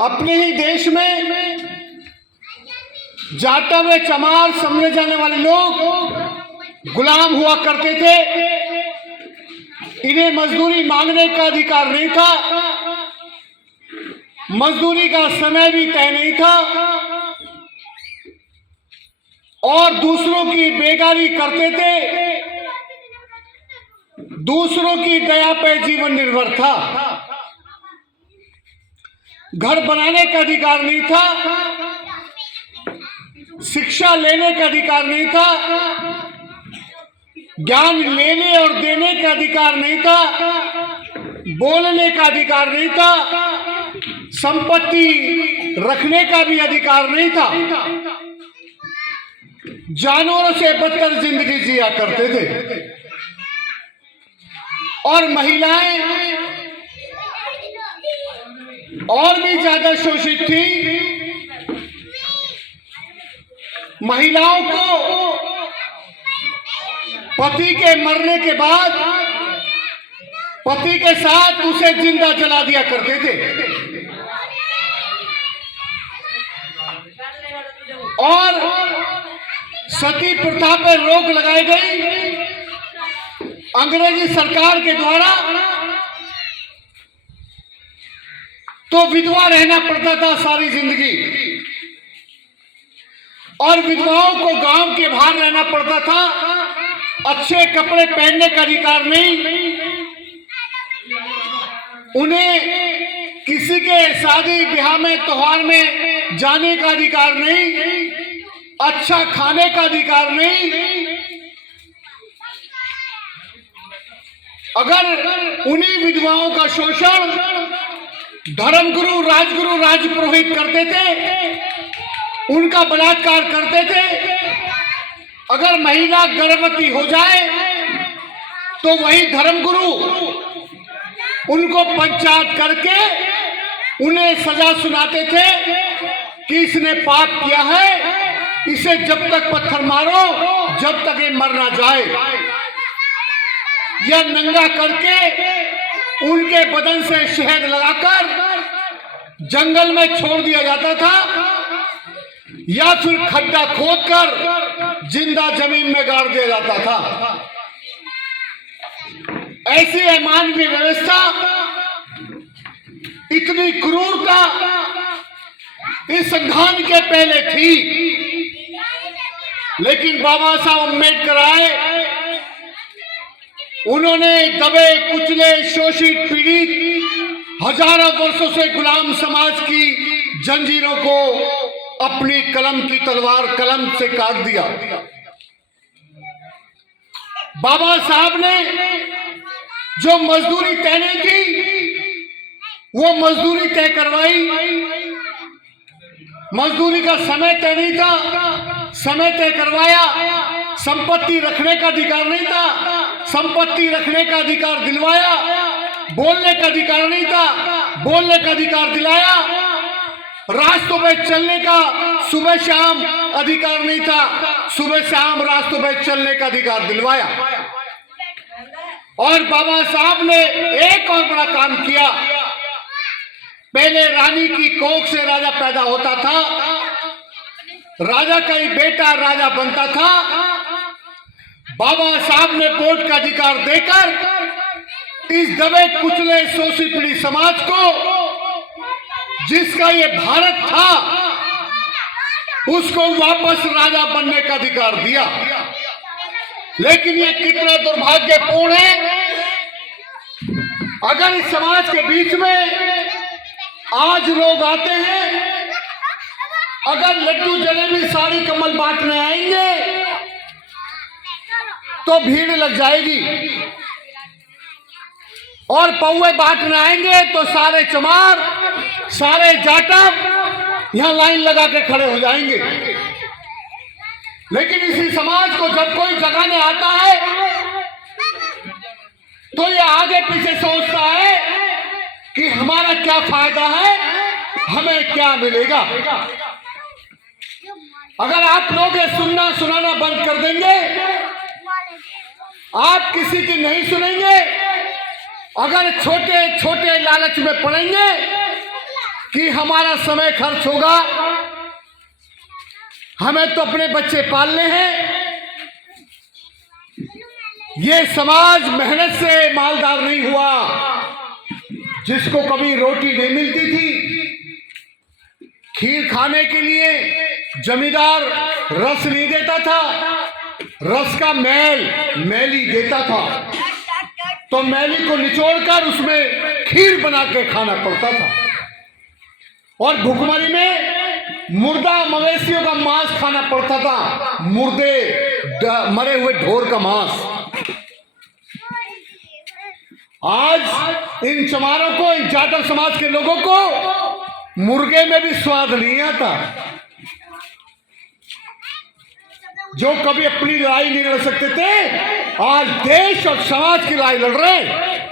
अपने ही देश में जाटा व चमार समझे जाने वाले लोग गुलाम हुआ करते थे। इन्हें मजदूरी मांगने का अधिकार नहीं था, मजदूरी का समय भी तय नहीं था और दूसरों की बेगारी करते थे। दूसरों की दया पर जीवन निर्भर था। घर बनाने का अधिकार नहीं था, शिक्षा लेने का अधिकार नहीं था, ज्ञान लेने और देने का अधिकार नहीं था, बोलने का अधिकार नहीं था, संपत्ति रखने का भी अधिकार नहीं था। जानवरों से बदतर जिंदगी जिया करते थे और महिलाएं और भी ज्यादा शोषित थी। महिलाओं को पति के मरने के बाद पति के साथ उसे जिंदा जला दिया करते थे और सती प्रथा पर रोक लगाई गई अंग्रेजी सरकार के द्वारा। तो विधवा रहना पड़ता था सारी जिंदगी और विधवाओं को गांव के बाहर रहना पड़ता था। अच्छे कपड़े पहनने का अधिकार नहीं, उन्हें किसी के शादी ब्याह में त्योहार में जाने का अधिकार नहीं, अच्छा खाने का अधिकार नहीं। अगर उन्हीं विधवाओं का शोषण धर्मगुरु राजगुरु राजपुरोहित करते थे, उनका बलात्कार करते थे। अगर महिला गर्भवती हो जाए तो वही धर्मगुरु उनको पंचायत करके उन्हें सजा सुनाते थे कि इसने पाप किया है, इसे जब तक पत्थर मारो जब तक ये मर ना जाए। यह नंगा करके उनके बदन से शहद लगाकर जंगल में छोड़ दिया जाता था या फिर खड्डा खोदकर जिंदा जमीन में गाड़ दिया जाता था। ऐसी अमानवीय व्यवस्था, इतनी क्रूरता इस संविधान के पहले थी, लेकिन बाबा साहब अम्बेडकर आए, उन्होंने दबे कुचले शोषित पीड़ित हजारों वर्षों से गुलाम समाज की जंजीरों को अपनी कलम की तलवार कलम से काट दिया। बाबा साहब ने जो मजदूरी तय नहीं थी वो मजदूरी तय करवाई। मजदूरी का समय तय नहीं था, समय तय करवाया। संपत्ति रखने का अधिकार नहीं था, संपत्ति रखने का अधिकार दिलवाया। बोलने का अधिकार नहीं था, बोलने का अधिकार दिलाया। रास्तों में चलने का सुबह शाम अधिकार नहीं था, सुबह शाम रास्तों में चलने का अधिकार दिलवाया। और बाबा साहब ने एक और बड़ा काम किया। पहले रानी की कोख से राजा पैदा होता था, राजा का ही बेटा राजा बनता था। बाबा साहब ने वोट का अधिकार देकर इस दबे कुचले शोषित पीड़ित समाज को, जिसका ये भारत था, उसको वापस राजा बनने का अधिकार दिया। लेकिन ये कितना दुर्भाग्यपूर्ण है, अगर इस समाज के बीच में आज लोग आते हैं, अगर लड्डू जलेबी साड़ी कमल बांटने आएंगे तो भीड़ लग जाएगी और पौवे बांटने आएंगे तो सारे चमार सारे जाटा यहां लाइन लगा के खड़े हो जाएंगे। लेकिन इसी समाज को जब कोई जगाने आता है तो ये आगे पीछे सोचता है कि हमारा क्या फायदा है, हमें क्या मिलेगा। अगर आप लोग ये सुनना सुनाना बंद कर देंगे, आप किसी की नहीं सुनेंगे, अगर छोटे छोटे लालच में पड़ेंगे कि हमारा समय खर्च होगा, हमें तो अपने बच्चे पालने हैं। ये समाज मेहनत से मालदार नहीं हुआ। जिसको कभी रोटी नहीं मिलती थी, खीर खाने के लिए जमींदार रस नहीं देता था, रस का मैली देता था, तो मैली को निचोड़कर उसमें खीर बना के खाना पड़ता था। और भुखमरी में मुर्दा मवेशियों का मांस खाना पड़ता था, मरे हुए ढोर का मांस। आज इन चमारों को, इन जाटव समाज के लोगों को मुर्गे में भी स्वाद नहीं आता। जो कभी अपनी लड़ाई नहीं लड़ सकते थे, आज देश और समाज की लड़ाई लड़ रहे हैं।